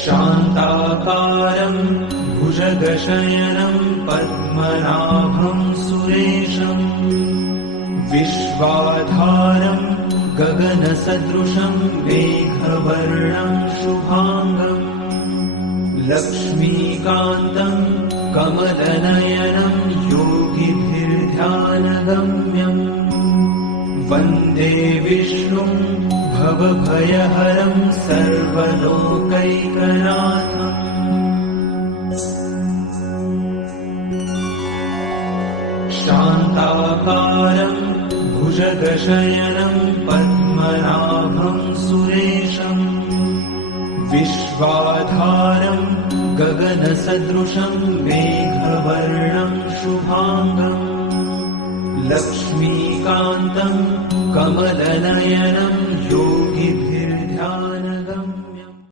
शान्ताकारं भुजगशयनं पद्मनाभं सुरेशम् विश्वाधारं गगनसदृशं मेघवर्णं शुभाङ्गम् लक्ष्मीकान्तं कमलनयनं योगिभिर्ध्यानगम्यम् वन्दे विष्णुं भवभयहरं सर्वलोकैकनाथम् शान्ताकारं भुजगशयनं पद्मनाभं सुरेशम् विश्वाधारं गगनसदृशं मेघवर्णं शुभाङ्गम् लक्ष्मीकान्तं कमलनयनं योगिभिर्ध्यानगम्यम्